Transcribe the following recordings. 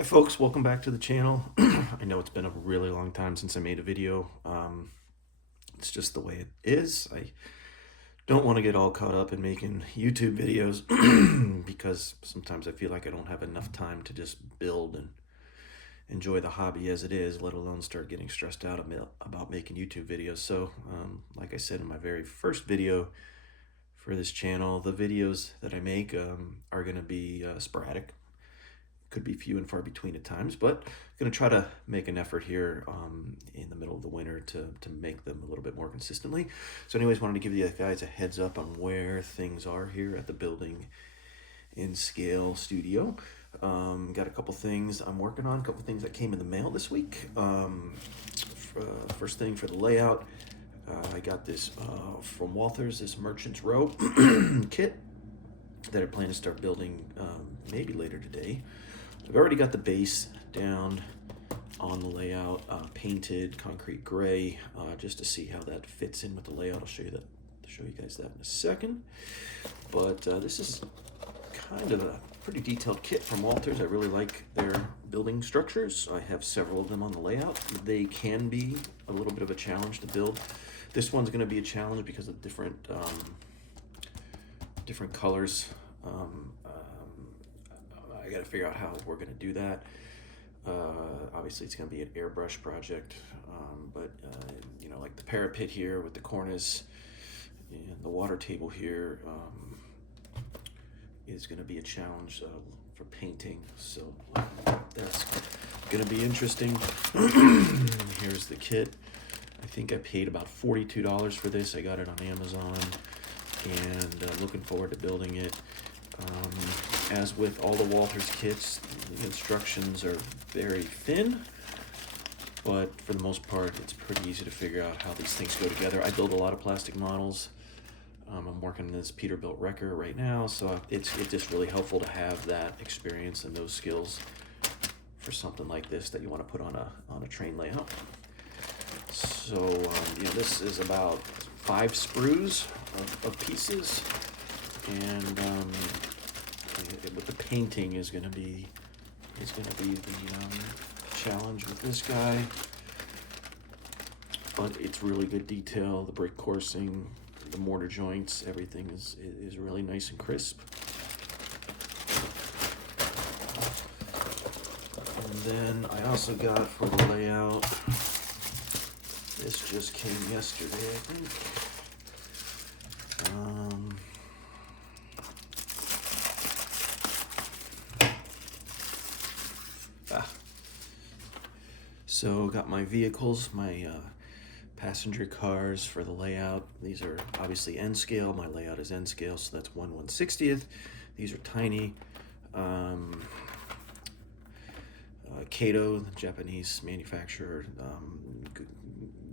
Hi folks, welcome back to the channel. I know it's been a really long time since I made a video. It's just the way it is. I don't want to get all caught up in making YouTube videos because sometimes I feel like I don't have enough time to just build and enjoy the hobby as it is, let alone start getting stressed out about making YouTube videos. So, like I said in my very first video for this channel, the videos that I make are going to be sporadic. Could be few and far between at times, but I'm going to try to make an effort here in the middle of the winter to make them a little bit more consistently. So anyways, wanted to give you guys a heads up on where things are here at the building iN-Scale studio. Got a couple things I'm working on, a couple things that came in the mail this week. First thing for the layout, I got this from Walthers, this Merchant's Row kit that I plan to start building maybe later today. I've already got the base down on the layout, painted concrete gray, just to see how that fits in with the layout. I'll show you guys that in a second. But this is kind of a pretty detailed kit from Walters. I really like their building structures. I have several of them on the layout. They can be a little bit of a challenge to build. This one's going to be a challenge because of different colors. I got to figure out how we're going to do that. Obviously, it's going to be an airbrush project, but you know, like the parapet here with the cornice and the water table here is going to be a challenge for painting. So that's going to be interesting. Here's the kit. I think I paid about $42 for this. I got it on Amazon, and looking forward to building it. As with all the Walters kits, the instructions are very thin, but for the most part, it's pretty easy to figure out how these things go together. I build a lot of plastic models. I'm working on this Peterbilt wrecker right now, so it's just really helpful to have that experience and those skills for something like this that you want to put on a train layout. So you know, this is about 5 sprues of pieces, and with the painting is going to be the challenge with this guy. But it's really good detail. The brick coursing, the mortar joints, everything is really nice and crisp. And then I also got for the layout, this just came yesterday, I think. So got my vehicles, my passenger cars for the layout. These are obviously iN-Scale. My layout is iN-Scale, so that's 1/160th. These are tiny. Kato, the Japanese manufacturer,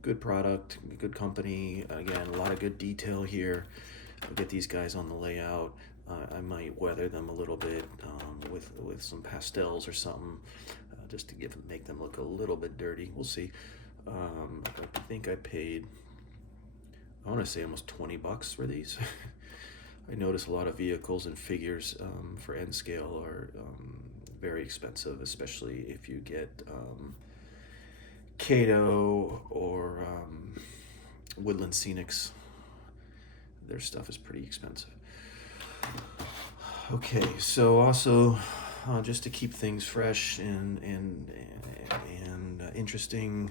good product, good company. Again, a lot of good detail here. I'll get these guys on the layout. I might weather them a little bit with some pastels or something, just to make them look a little bit dirty. We'll see. I think I paid, I want to say almost $20 for these. I notice a lot of vehicles and figures for iN-Scale are very expensive, especially if you get Kato or Woodland Scenics. Their stuff is pretty expensive. Okay, so also just to keep things fresh and interesting,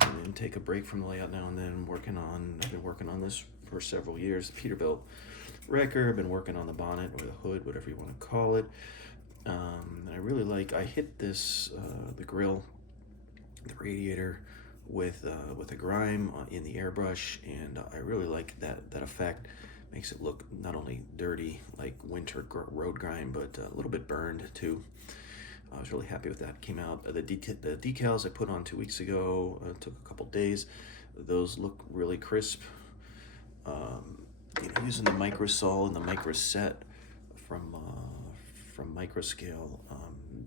and take a break from the layout now and then. I've been working on this for several years. The Peterbilt wrecker. I've been working on the bonnet or the hood, whatever you want to call it. And I really like. I hit this the grill, the radiator with a grime in the airbrush, and I really like that effect. Makes it look not only dirty like winter road grime, but a little bit burned too. I was really happy with that. Came out. The decals I put on 2 weeks ago took a couple days. Those look really crisp. You know, using the microsol and the microset from iN-Scale,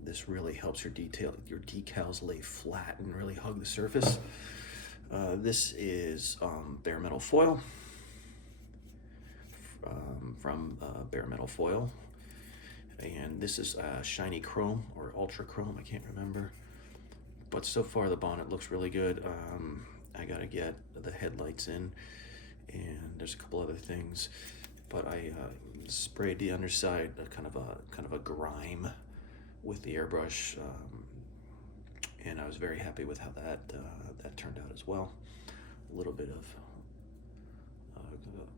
this really helps your decals lay flat and really hug the surface. This is bare metal foil. From bare metal foil, and this is shiny chrome or or ultra chrome, I can't remember. But so far the bonnet looks really good. I gotta get the headlights in, and there's a couple other things. But I sprayed the underside kind of a grime with the airbrush, and I was very happy with how that turned out as well. A little bit of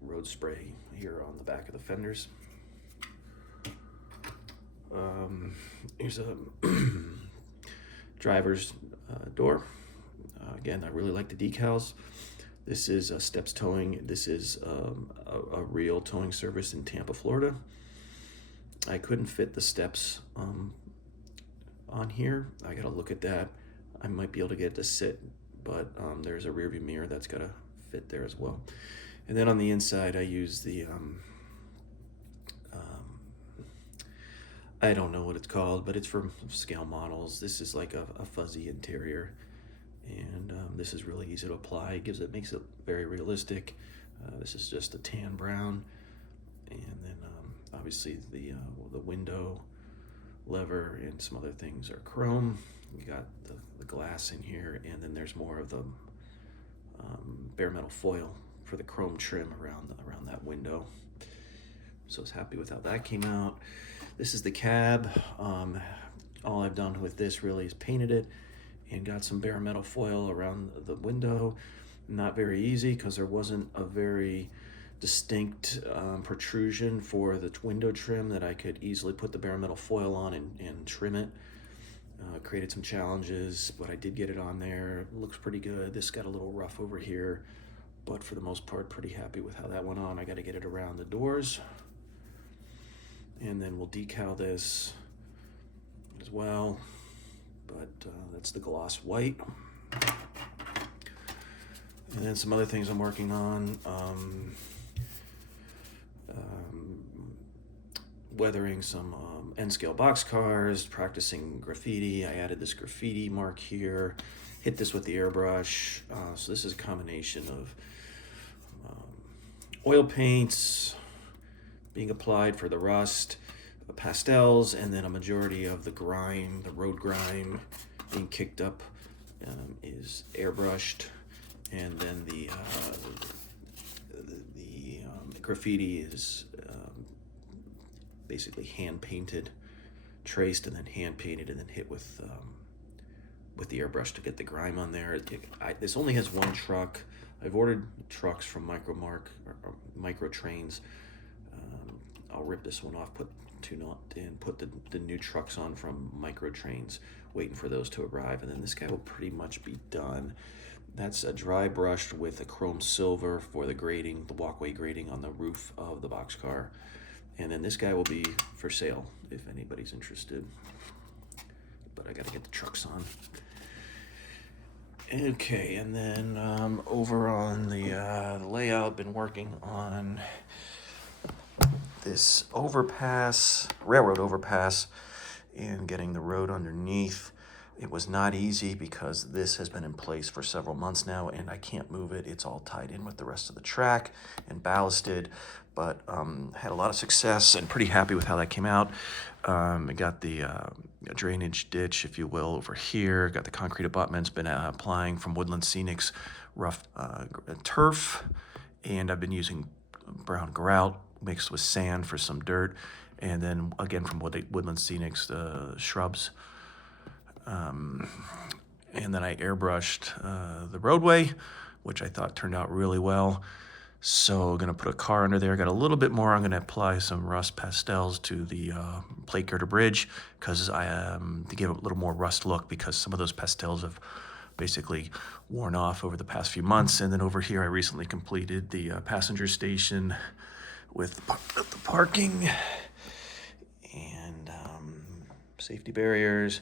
road spray here on the back of the fenders. Here's a driver's door. Again, I really like the decals. This is Steps Towing. This is a real towing service in Tampa, Florida. I couldn't fit the steps on here. I gotta look at that. I might be able to get it to sit, but there's a rear view mirror that's gotta fit there as well. And then on the inside, I use the I don't know what it's called, but it's for scale models. This is like a fuzzy interior, and this is really easy to apply. Makes it very realistic. This is just a tan brown, and then obviously the window lever and some other things are chrome. You got the glass in here, and then there's more of the bare metal foil for the chrome trim around that window. So I was happy with how that came out. This is the cab. All I've done with this really is painted it and got some bare metal foil around the window. Not very easy because there wasn't a very distinct protrusion for the window trim that I could easily put the bare metal foil on and trim it. Created some challenges, but I did get it on there. It looks pretty good. This got a little rough over here, but for the most part, pretty happy with how that went on. I got to get it around the doors, and then we'll decal this as well, but that's the gloss white. And then some other things I'm working on. Weathering some iN-Scale boxcars, practicing graffiti. I added this graffiti mark here, hit this with the airbrush. So this is a combination of oil paints being applied for the rust, pastels, and then a majority of the grime, the road grime being kicked up is airbrushed, and then the graffiti is basically hand painted, traced, and then hand painted, and then hit with the airbrush to get the grime on there. This only has one truck. I've ordered trucks from Micro Trains. I'll rip this one off, put the new trucks on from Micro Trains, waiting for those to arrive, and then this guy will pretty much be done. That's a dry brushed with a chrome silver for the grading, the walkway grading on the roof of the boxcar. And then this guy will be for sale if anybody's interested. But I gotta get the trucks on. Okay, and then over on the layout, been working on this railroad overpass, and getting the road underneath. It was not easy because this has been in place for several months now, and I can't move it. It's all tied in with the rest of the track and ballasted, but had a lot of success and pretty happy with how that came out. I got the drainage ditch, if you will, over here. Got the concrete abutments, been applying from Woodland Scenic's rough turf, and I've been using brown grout mixed with sand for some dirt, and then again from Woodland Scenic's shrubs. And then I airbrushed the roadway, which I thought turned out really well. So gonna put a car under there. Got a little bit more. I'm gonna apply some rust pastels to the plate girder bridge because to give it a little more rust look, because some of those pastels have basically worn off over the past few months. And then over here, I recently completed the passenger station with the parking and safety barriers.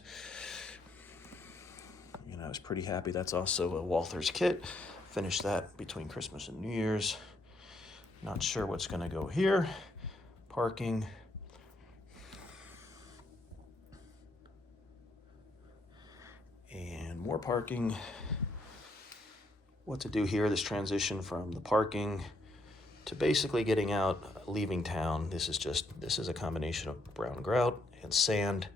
And I was pretty happy. That's also a Walther's kit. Finished that between Christmas and New Year's. Not sure what's gonna go here. Parking. And more parking. What to do here, this transition from the parking to basically getting out, leaving town. This is a combination of brown grout and sand.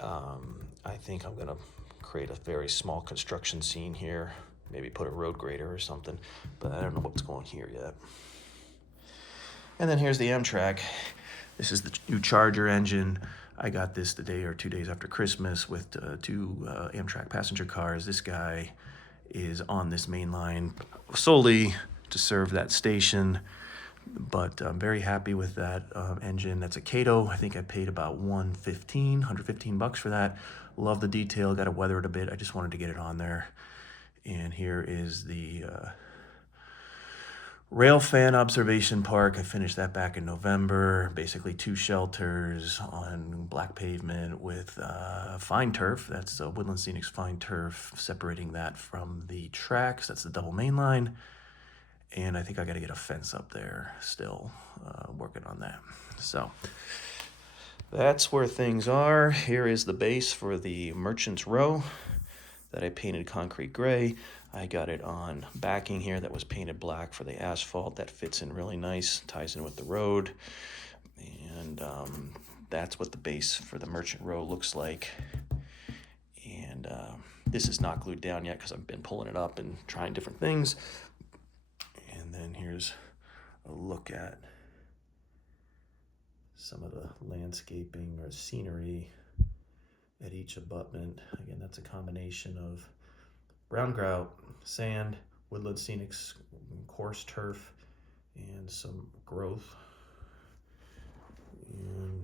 I think I'm gonna create a very small construction scene here, maybe put a road grader or something, but I don't know what's going here yet. And then here's the Amtrak. This is the new Charger engine. I got this the day or 2 days after Christmas with two Amtrak passenger cars. This guy is on this main line solely to serve that station, but I'm very happy with that engine. That's a Kato. I think I paid about $115 for that. Love the detail. Got to weather it a bit. I just wanted to get it on there. And here is the Rail Fan Observation Park. I finished that back in November. Basically 2 shelters on black pavement with fine turf. That's Woodland Scenic's fine turf, separating that from the tracks. That's the double main line. And I think I got to get a fence up there still, working on that. So that's where things are. Here is the base for the Merchant's Row that I painted concrete gray. I got it on backing here that was painted black for the asphalt. That fits in really nice, ties in with the road. And that's what the base for the Merchant Row looks like. And this is not glued down yet because I've been pulling it up and trying different things. And then here's a look at some of the landscaping or scenery at each abutment. Again, that's a combination of brown grout, sand, Woodland Scenic's coarse turf, and some growth. And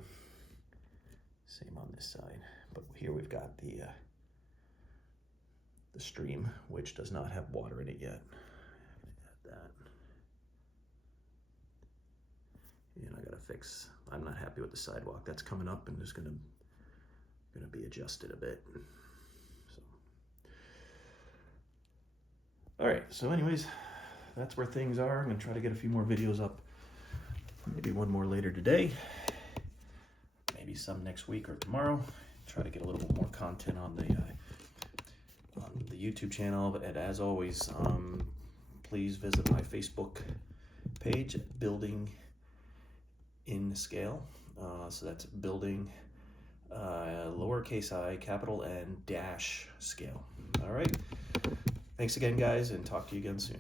same on this side. But here we've got the stream, which does not have water in it yet. Add that. And I gotta fix, I'm not happy with the sidewalk. That's coming up and is gonna be adjusted a bit. So. All right, so anyways, that's where things are. I'm gonna try to get a few more videos up. Maybe one more later today. Maybe some next week or tomorrow. Try to get a little bit more content on the YouTube channel. But as always, please visit my Facebook page, Building iN-Scale. So that's building lowercase I, capital N, dash scale. All right. Thanks again, guys, and talk to you again soon.